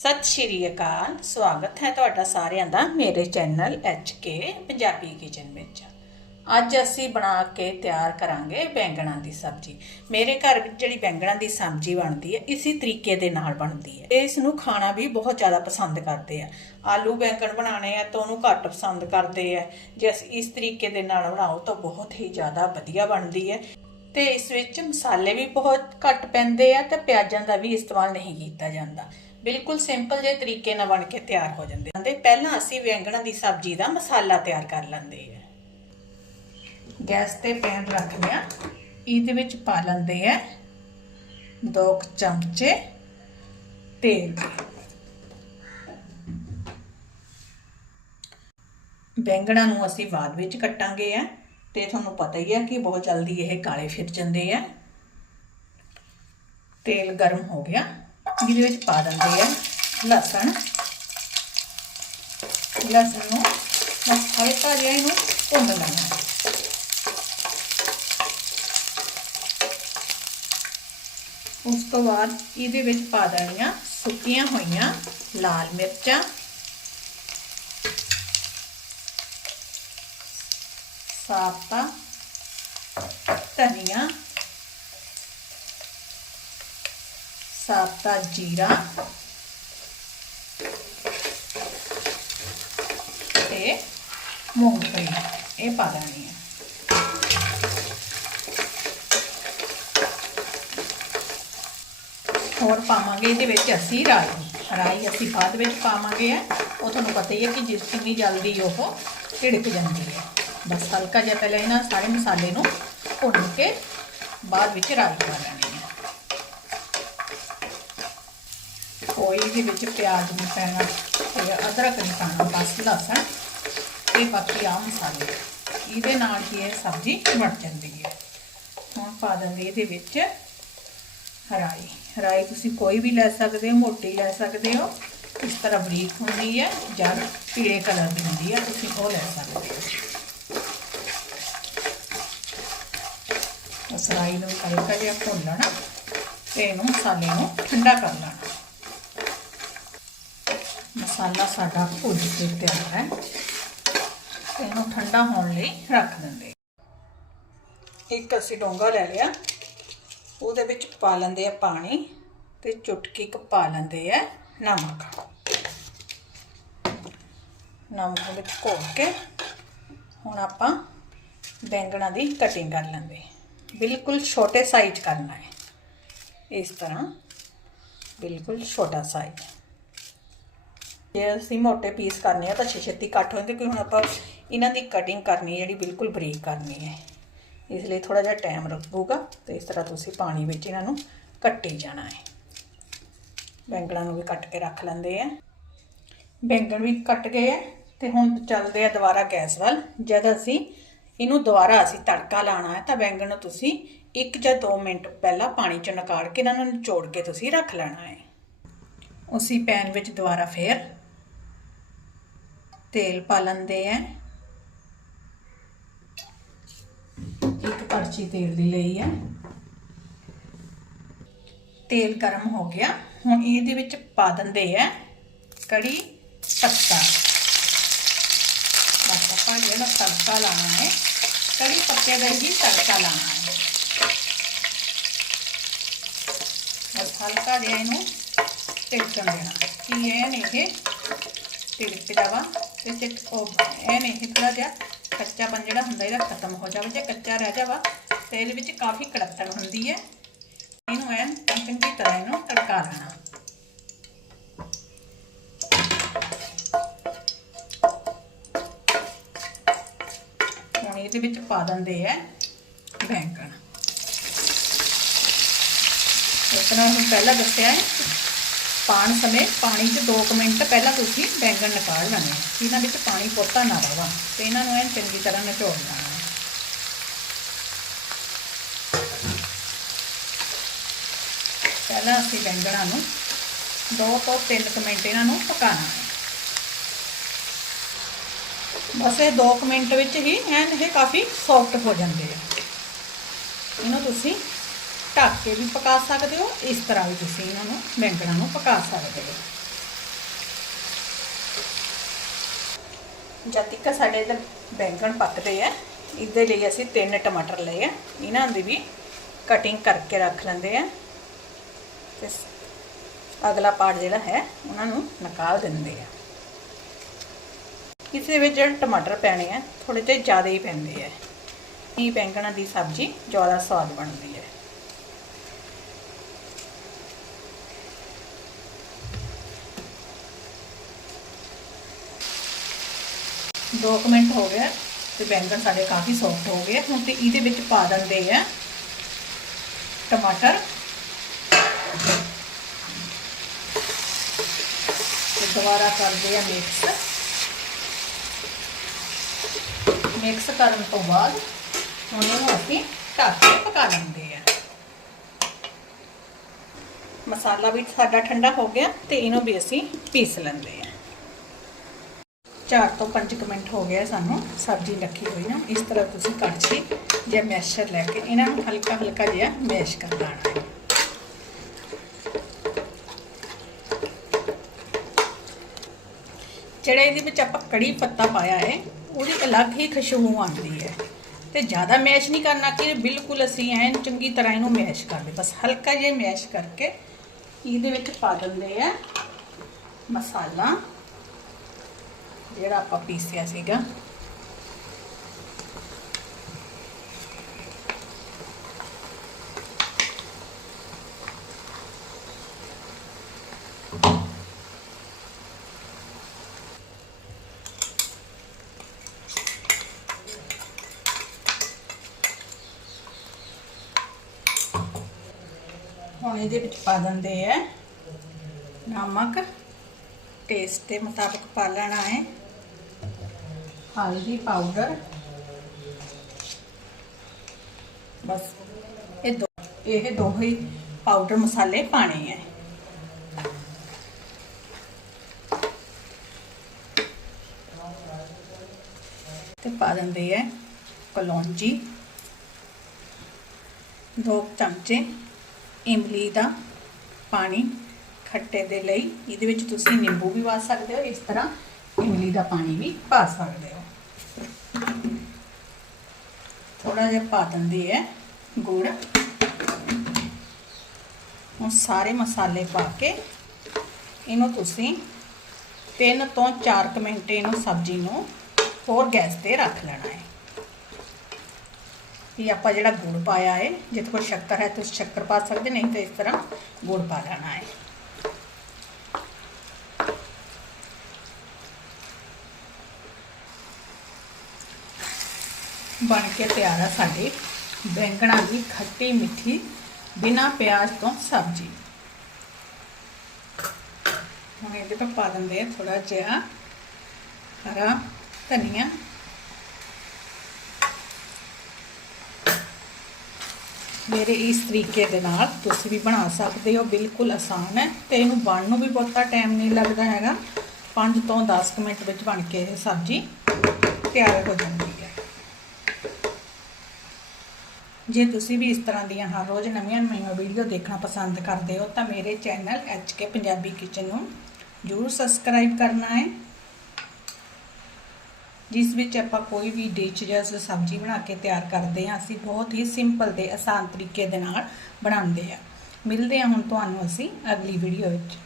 ਸਤਿ ਸ਼੍ਰੀ ਅਕਾਲ, ਸਵਾਗਤ ਹੈ ਤੁਹਾਡਾ ਸਾਰਿਆਂ ਦਾ ਮੇਰੇ ਚੈਨਲ ਕੇ ਪੰਜਾਬੀ ਕਿਚਨ ਵਿੱਚ। ਅੱਜ ਅਸੀਂ ਬਣਾ ਕੇ ਤਿਆਰ ਕਰਾਂਗੇ ਬੈਂਗਣਾਂ ਦੀ ਸਬਜ਼ੀ। ਮੇਰੇ ਘਰ ਵਿੱਚ ਜਿਹੜੀ ਬੈਂਗਣਾਂ ਦੀ ਸਬਜ਼ੀ ਬਣਦੀ ਹੈ, ਇਸੇ ਤਰੀਕੇ ਦੇ ਨਾਲ ਬਣਦੀ ਹੈ। ਇਸ ਨੂੰ ਖਾਣਾ ਵੀ ਬਹੁਤ ਜ਼ਿਆਦਾ ਪਸੰਦ ਕਰਦੇ ਆ। ਆਲੂ ਬੈਂਗਣ ਬਣਾਣੇ ਆ ਤਾਂ ਉਹਨੂੰ ਘੱਟ ਪਸੰਦ ਕਰਦੇ ਆ। ਜੇ ਅਸੀਂ ਇਸ ਤਰੀਕੇ ਦੇ ਨਾਲ ਬਣਾਓ ਤਾਂ ਬਹੁਤ ਹੀ ਜ਼ਿਆਦਾ ਵਧੀਆ ਬਣਦੀ ਹੈ। ਤੇ ਇਸ ਵਿੱਚ ਮਸਾਲੇ ਵੀ ਬਹੁਤ ਘੱਟ ਪੈਂਦੇ ਆ ਤੇ ਪਿਆਜ਼ਾਂ ਦਾ ਵੀ ਇਸਤੇਮਾਲ ਨਹੀਂ ਕੀਤਾ ਜਾਂਦਾ। ਬਿਲਕੁਲ ਸਿੰਪਲ ਜਿਹੇ ਤਰੀਕੇ ਨਾਲ ਬਣ ਕੇ ਤਿਆਰ ਹੋ ਜਾਂਦੇ ਹਨ ਤੇ ਪਹਿਲਾਂ ਅਸੀਂ ਵੈਂਗਣਾ ਦੀ ਸਬਜ਼ੀ ਦਾ ਮਸਾਲਾ ਤਿਆਰ ਕਰ ਲੈਂਦੇ ਆ। ਗੈਸ ਤੇ ਪੈਨ ਰੱਖਦੇ ਆ। ਇਹਦੇ ਵਿੱਚ ਪਾ ਲੈਂਦੇ ਆ ਦੋ ਕੁ ਚਮਚੇ ਤੇਲ। ਦੇ ਨੂੰ ਅਸੀਂ ਬਾਅਦ ਵਿੱਚ ਕੱਟਾਂਗੇ ਆ। ਤੇ ਤੁਹਾਨੂੰ ਪਤਾ ਹੀ ਹੈ ਕਿ ਬਹੁਤ ਜਲਦੀ ਇਹ ਕਾਲੇ ਫਿਰ ਜਾਂਦੇ ਆ। ਤੇਲ ਗਰਮ ਹੋ ਗਿਆ। ਜਿਹਦੇ ਵਿੱਚ ਪਾ ਦਿੰਦੇ ਆ ਲਸਣ। ਲਸਣ ਨੂੰ ਬਸ ਹਲਕਾ ਜਿਹਾ ਇਹਨੂੰ ਭੁੰਨ ਲੈਣਾ। ਉਸ ਤੋਂ ਬਾਅਦ ਇਹਦੇ ਵਿੱਚ ਪਾ ਦੇਣੀਆਂ ਸੁੱਕੀਆਂ ਹੋਈਆਂ ਲਾਲ ਮਿਰਚਾਂ। ਸਾਬਤਾ, ਧਨੀਆ ਸਾਬਤਾ ਜੀਰਾ ਤੇ ਮੂੰਗਫਲੀ ਇਹ ਪਾ ਦੇਣੀ ਹੈ ਹੋਰ ਪਾਵਾਂਗੇ ਇਹਦੇ ਵਿੱਚ ਅਸੀਂ ਰਾਈ ਰਾਈ ਅਸੀਂ ਬਾਅਦ ਵਿੱਚ ਪਾਵਾਂਗੇ ਆ ਉਹ ਤੁਹਾਨੂੰ ਪਤਾ ਹੀ ਹੈ ਕਿ ਜਿਸ ਕਿੰਨੀ ਜਲਦੀ ਉਹ ਢਿੜਕ ਜਾਂਦੀ ਹੈ ਬਸ ਹਲਕਾ ਜਿਹਾ ਪਹਿਲਾਂ ਇਹਨਾਂ ਸਾਰੇ ਮਸਾਲੇ ਨੂੰ ਭੁੰਨ ਕੇ ਬਾਅਦ ਵਿੱਚ ਰਾਈ ਪਾ ਲੈਣੀ ਹੈ ਕੋਈ ਦੇ ਵਿੱਚ ਪਿਆਜ਼ ਨਹੀਂ ਪੈਣਾ ਤੇ ਅਦਰਕ ਨਹੀਂ ਪਾਣਾ ਬਸ ਲਸਣ ਤੇ ਬਾਕੀ ਆ ਮਸਾਲੇ ਇਹਦੇ ਨਾਲ ਹੀ ਇਹ ਸਬਜ਼ੀ ਬਣ ਜਾਂਦੀ ਹੈ। ਹੁਣ ਪਾ ਦਿੰਦੇ ਇਹਦੇ ਵਿੱਚ ਹਰਾਈ ਹਰਾਈ ਤੁਸੀਂ ਕੋਈ ਵੀ ਲੈ ਸਕਦੇ ਹੋ, ਮੋਟੀ ਲੈ ਸਕਦੇ ਹੋ। ਇਸ ਤਰ੍ਹਾਂ ਬਰੀਕ ਹੁੰਦੀ ਹੈ ਜਾਂ ਪੀਲੇ ਕਲਰ ਦੀ ਹੁੰਦੀ ਹੈ, ਤੁਸੀਂ ਉਹ ਲੈ ਸਕਦੇ ਹੋ। ਬਸ ਰਾਈ ਨੂੰ ਹਲਕਾ ਜਿਹਾ ਭੁੰਨ ਲੈਣਾ ਤੇ ਇਹਨੂੰ ਮਸਾਲੇ ਨੂੰ ਠੰਡਾ ਕਰ ਲੈਣਾ। ਮਸਾਲਾ ਸਾਡਾ ਭੁੱਜ ਕੇ ਤਿਆਰ ਹੈ। ਇਹਨੂੰ ਠੰਡਾ ਹੋਣ ਲਈ ਰੱਖ ਦਿੰਦੇ ਇੱਕ ਅਸੀਂ ਡੋਂਗਾ ਲੈ ਲਿਆ। ਉਹਦੇ ਵਿੱਚ ਪਾ ਲੈਂਦੇ ਆ ਪਾਣੀ ਤੇ ਚੁਟਕੀ ਕ ਪਾ ਲੈਂਦੇ ਆ ਨਮਕ। ਨਮਕ ਵਿੱਚ ਘੋਲ ਕੇ ਹੁਣ ਆਪਾਂ ਬੈਂਗਣਾ ਦੀ ਕਟਿੰਗ ਕਰ ਲੈਂਦੇ ਬਿਲਕੁਲ ਛੋਟੇ ਸਾਈਜ਼ ਕਰਨਾ ਹੈ। ਇਸ ਤਰ੍ਹਾਂ ਬਿਲਕੁਲ ਛੋਟਾ ਸਾਈਜ਼ ਜੇ ਅਸੀਂ ਮੋٹے ਪੀਸ ਕਰਨੇ ਆ ਤਾਂ ਛੇ ਛੇਤੀ ਕੱਟ ਹੋ ਜਾਂਦੇ ਕਿਉਂਕਿ ਹੁਣ ਆਪਾਂ ਇਹਨਾਂ ਦੀ ਕਟਿੰਗ ਕਰਨੀ ਹੈ ਜਿਹੜੀ ਬਿਲਕੁਲ ਬਰੀਕ ਕਰਨੀ ਹੈ। ਇਸ ਲਈ ਥੋੜਾ ਜਿਹਾ ਟਾਈਮ ਲੱਗੂਗਾ ਤੇ ਇਸ ਤਰ੍ਹਾਂ ਤੁਸੀਂ ਪਾਣੀ ਵਿੱਚ ਇਹਨਾਂ ਨੂੰ ਕੱਟੀ ਜਾਣਾ ਹੈ। ਬੈਂਗਣਾਂ ਨੂੰ ਵੀ ਕੱਟ ਕੇ ਰੱਖ ਲੈਂਦੇ ਆ। ਬੈਂਗਣ ਵੀ ਕੱਟ ਗਏ ਆ ਤੇ ਹੁਣ ਚੱਲਦੇ ਆ ਦੁਬਾਰਾ ਗੈਸ ਵੱਲ। ਜਦ ਅਸੀਂ ਇਹਨੂੰ ਦੁਬਾਰਾ ਅਸੀਂ ਤੜਕਾ ਲਾਣਾ ਹੈ ਤਾਂ ਬੈਂਗਣ ਨੂੰ ਤੁਸੀਂ 1 ਜਾਂ 2 ਮਿੰਟ ਪਹਿਲਾਂ ਪਾਣੀ 'ਚ ਨਿਕਾਲ ਕੇ ਇਹਨਾਂ ਨੂੰ ਨਿਚੋੜ ਕੇ ਤੁਸੀਂ ਰੱਖ ਲੈਣਾ ਹੈ। ਉਸੇ ਪੈਨ ਵਿੱਚ ਦੁਬਾਰਾ ਫੇਰ ਤੇਲ ਪਾ ਲੈਂਦੇ ਆ। ਇੱਕ ਕੜਛੀ ਤੇਲ ਦੀ ਲਈ ਹੈ ਤੇਲ ਗਰਮ ਹੋ ਗਿਆ। ਹੁਣ ਇਹਦੇ ਵਿੱਚ ਪਾ ਦਿੰਦੇ ਆ ਕੜੀ ਪੱਤਾ। ਬਸ ਆਪਾਂ ਜਿਹੜਾ ਤੜਕਾ ਲਾਣਾ ਹੈ, ਕੜੀ ਪੱਤੇ ਦਾ ਹੀ ਤੜਕਾ ਲਾਣਾ ਹੈ। ਬਸ ਹਲਕਾ ਜਿਹਾ ਇਹਨੂੰ ਤਿੜਕਣ ਦੇਣਾ। ਕਿ ਇਹ ਨਹੀਂ ਇਹ ਤਿੜਕ ਜਾਵਾ। ਤੇ ਚਿਕ ਨਹੀਂ ਥੋੜਾ ਜਿਹਾ ਕੱਚਾਪਨ ਜਿਹੜਾ ਹੁੰਦਾ ਇਹਦਾ ਖਤਮ ਹੋ ਜਾਵੇ, ਜੇ ਕੱਚਾ ਰਹਿ ਜਾਵਾ, ਤੇ ਇਹਦੇ ਵਿੱਚ ਕਾਫੀ ਕੜਕਣ ਹੁੰਦੀ ਹੈ। ਇਹਨੂੰ ਐਨ ਚੰਗੀ ਤਰ੍ਹਾਂ ਇਹਨੂੰ ਤੜਕਾ ਲੈਣਾ। ਹੁਣ ਇਹਦੇ ਵਿੱਚ ਪਾ ਦਿੰਦੇ ਆ ਬੈਂਗਣ। ਇਸ ਤਰ੍ਹਾਂ ਹੁਣ ਪਹਿਲਾਂ ਦੱਸਿਆ ਹੈ ਪਾਣ ਸਮੇਂ ਪਾਣੀ 'ਚ 2 ਮਿੰਟ ਪਹਿਲਾਂ ਤੁਸੀਂ ਬੈਂਗਣ ਨਿਕਾਲ ਲੈਣੇ ਇਹਨਾਂ ਵਿੱਚ ਪਾਣੀ ਪੋਤਾ ਨਾ ਰਵਾ ਤੇ ਇਹਨਾਂ ਨੂੰ ਐਨ ਚੰਗੀ ਤਰ੍ਹਾਂ ਨਿਚੋੜ ਲੈਣਾ ਪਹਿਲਾਂ ਅਸੀਂ ਬੈਂਗਣਾਂ ਨੂੰ 2 ਤੋਂ 3 ਮਿੰਟ ਇਹਨਾਂ ਨੂੰ ਪਕਾਉਣਾ ਹੈ ਬਸ ਇਹ 2 ਮਿੰਟ ਵਿੱਚ ਹੀ ਐਨ ਇਹ ਕਾਫੀ ਸੌਫਟ ਹੋ ਜਾਂਦੇ ਆ। ਇਹਨੂੰ ਤੁਸੀਂ ਢੱਕ ਕੇ ਵੀ ਪਕਾ ਸਕਦੇ ਹੋ। ਇਸ ਤਰ੍ਹਾਂ ਵੀ ਤੁਸੀਂ ਇਹਨਾਂ ਨੂੰ ਬੈਂਗਣਾਂ ਨੂੰ ਪਕਾ ਸਕਦੇ ਹੋ। ਜਦ ਤੱਕ ਸਾਡੇ ਇਧਰ ਬੈਂਗਣ ਪੱਕਦੇ ਆ, ਇਹਦੇ ਲਈ ਅਸੀਂ ਤਿੰਨ ਟਮਾਟਰ ਲਏ ਆ। ਇਹਨਾਂ ਦੀ ਵੀ ਕਟਿੰਗ ਕਰਕੇ ਰੱਖ ਲੈਂਦੇ ਆ। ਤੇ ਅਗਲਾ ਪਾਰਟ ਜਿਹੜਾ ਹੈ, ਉਹਨਾਂ ਨੂੰ ਨਿਕਾਲ ਦਿੰਦੇ ਆ। ਕਿਸੇ ਵਿੱਚ ਜਿਹੜੇ ਟਮਾਟਰ ਪੈਣੇ ਆ ਥੋੜੇ ਤੇ ਜ਼ਿਆਦਾ ਹੀ ਪੈਂਦੇ ਆ। ਇਹ ਬੈਂਗਣਾਂ ਦੀ ਸਬਜ਼ੀ ਜ਼ਿਆਦਾ ਸਵਾਦ ਬਣਦੀ ਹੈ ਦੋ ਕੁ ਮਿੰਟ ਹੋ ਗਏ ਤੇ ਬੈਂਗਣ ਸਾਡੇ ਕਾਫੀ ਸੌਫਟ ਹੋ ਗਏ ਹੁਣ ਤੇ ਇਹਦੇ ਵਿੱਚ ਪਾ ਦਿੰਦੇ ਆ ਟਮਾਟਰ। ਤੇ ਦੁਬਾਰਾ ਕਰਦੇ ਆ ਮਿਕਸ ਮਿਕਸ ਕਰਨ ਤੋਂ ਬਾਅਦ ਹੁਣ ਇਹਨੂੰ ਅਸੀਂ ਢੱਕ ਕੇ ਪਕਾ ਲੈਂਦੇ ਆ। ਮਸਾਲਾ ਵੀ ਸਾਡਾ ਠੰਡਾ ਹੋ ਗਿਆ ਤੇ ਇਹਨੂੰ ਵੀ ਅਸੀਂ ਪੀਸ ਲੈਂਦੇ ਆ। 4 ਤੋਂ 5 ਮਿੰਟ ਹੋ ਗਿਆ ਸਾਨੂੰ, ਸਬਜ਼ੀ ਰੱਖੀ ਹੋਈ ਨਾ, ਇਸ ਤਰ੍ਹਾਂ ਤੁਸੀਂ ਕੜਛੀ ਜਾਂ ਮੈਸ਼ਰ ਲੈ ਕੇ ਇਹਨਾਂ ਨੂੰ ਹਲਕਾ ਹਲਕਾ ਜਿਹਾ ਮੈਸ਼ ਕਰ ਲੈਣਾ ਹੈ। ਜਿਹੜਾ ਇਹਦੇ ਵਿੱਚ ਆਪਾਂ ਕੜੀ ਪੱਤਾ ਪਾਇਆ ਹੈ, ਉਹਦੀ ਅਲੱਗ ਹੀ ਖੁਸ਼ਬੂ ਆਉਂਦੀ ਹੈ। ਤੇ ਜ਼ਿਆਦਾ ਮੈਸ਼ ਨਹੀਂ ਕਰਨਾ ਕਿ ਬਿਲਕੁਲ ਅਸੀਂ ਐਨ ਚੰਗੀ ਤਰ੍ਹਾਂ ਇਹਨੂੰ ਮੈਸ਼ ਕਰ ਦੇ ਬਸ ਹਲਕਾ ਜਿਹਾ ਮੈਸ਼ ਕਰਕੇ ਇਹਦੇ ਵਿੱਚ ਪਾ ਦਿੰਦੇ ਆ ਮਸਾਲਾ। ਜਿਹੜਾ ਆਪਾਂ ਪੀਸਿਆ ਸੀਗਾ। ਹੁਣ ਇਹਦੇ ਵਿੱਚ ਪਾ ਦਿੰਦੇ ਆ ਨਮਕ। ਟੇਸਟ ਦੇ ਮੁਤਾਬਕ ਪਾ ਲੈਣਾ ਹੈ। ਹਲਦੀ ਪਾਊਡਰ। ਬਸ ਇਹ ਦੋ ਇਹ ਦੋ ਹੀ ਪਾਊਡਰ ਮਸਾਲੇ ਪਾਣੇ ਹੈ ਤੇ ਪਾ ਦਿੰਦੇ ਹੈ ਕਲੌਂਜੀ। ਦੋ ਚਮਚੇ ਇਮਲੀ ਦਾ ਪਾਣੀ ਖੱਟੇ ਦੇ ਲਈ। ਇਹਦੇ ਵਿੱਚ ਤੁਸੀਂ ਨਿੰਬੂ ਵੀ ਪਾ ਸਕਦੇ ਹੋ, ਇਸ ਤਰ੍ਹਾਂ ਇਮਲੀ ਦਾ ਪਾਣੀ ਵੀ ਪਾ ਸਕਦੇ ਹੋ। ਥੋੜਾ ਜਿਹਾ ਪਾ ਦਿੰਦੀ ਹੈ ਗੁੜ। ਹੁਣ ਸਾਰੇ ਮਸਾਲੇ ਪਾ ਕੇ ਇਹਨੂੰ ਤੁਸੀਂ 3 ਤੋਂ 4 ਮਿੰਟ ਇਹਨੂੰ ਸਬਜ਼ੀ ਨੂੰ ਹੋਰ ਗੈਸ ਤੇ ਰੱਖ ਲੈਣਾ ਹੈ। ਇਹ ਆਪਾਂ ਜਿਹੜਾ ਗੁੜ ਪਾਇਆ ਹੈ ਜੇ ਤੁਹਾਡੇ ਸ਼ੱਕਰ ਹੈ, ਤੁਸੀਂ ਸ਼ੱਕਰ ਪਾ ਸਕਦੇ ਨਹੀਂ ਤਾਂ ਇਸ ਤਰ੍ਹਾਂ ਗੁੜ ਪਾ ਲੈਣਾ ਹੈ। ਬਣ ਕੇ ਤਿਆਰ ਆ ਸਾਡੇ ਬੈਂਗਣਾ ਦੀ ਖੱਟੀ ਮਿੱਠੀ ਬਿਨਾ ਪਿਆਜ਼ ਤੋਂ ਸਬਜ਼ੀ। ਹੁਣ ਇਹਦੇ ਤੋਂ ਪਾ ਦਿੰਦੇ ਆ ਥੋੜਾ ਜਿਹਾ ਹਰਾ ਧਨੀਆ। ਮੇਰੇ ਇਸ ਤਰੀਕੇ ਦੇ ਨਾਲ ਤੁਸੀਂ ਵੀ ਬਣਾ ਸਕਦੇ ਹੋ, ਬਿਲਕੁਲ ਆਸਾਨ ਹੈ ਤੇ ਇਹਨੂੰ ਬਣਨ ਨੂੰ ਵੀ ਬਹੁਤਾ ਟਾਈਮ ਨਹੀਂ ਲੱਗਦਾ ਹੈਗਾ। 5 ਤੋਂ 10 ਮਿੰਟ ਵਿੱਚ ਬਣ ਕੇ ਇਹ ਸਬਜ਼ੀ ਤਿਆਰ ਹੋ ਜਾਂਦੀ। ਹੈ ਜੇ ਤੁਸੀਂ ਵੀ ਇਸ ਤਰ੍ਹਾਂ ਦੀਆਂ ਹਰ ਰੋਜ਼ ਨਵੀਆਂ ਨਵੀਆਂ ਵੀਡੀਓ ਦੇਖਣਾ ਪਸੰਦ ਕਰਦੇ ਹੋ, ਤਾਂ ਮੇਰੇ ਚੈਨਲ ਐਚਕੇ ਪੰਜਾਬੀ ਕਿਚਨ ਨੂੰ ਜ਼ਰੂਰ ਸਬਸਕ੍ਰਾਈਬ ਕਰਨਾ ਹੈ। ਜਿਸ ਵਿੱਚ ਆਪਾਂ ਕੋਈ ਵੀ ਡਿਸ਼ ਜਾਂ ਸਬਜ਼ੀ ਬਣਾ ਕੇ ਤਿਆਰ ਕਰਦੇ ਹਾਂ, ਅਸੀਂ ਬਹੁਤ ਹੀ ਸਿੰਪਲ ਤੇ ਆਸਾਨ ਤਰੀਕੇ ਦੇ ਨਾਲ ਬਣਾਉਂਦੇ ਹਾਂ। ਮਿਲਦੇ ਹਾਂ ਹੁਣ ਤੁਹਾਨੂੰ ਅਸੀਂ ਅਗਲੀ ਵੀਡੀਓ ਵਿੱਚ।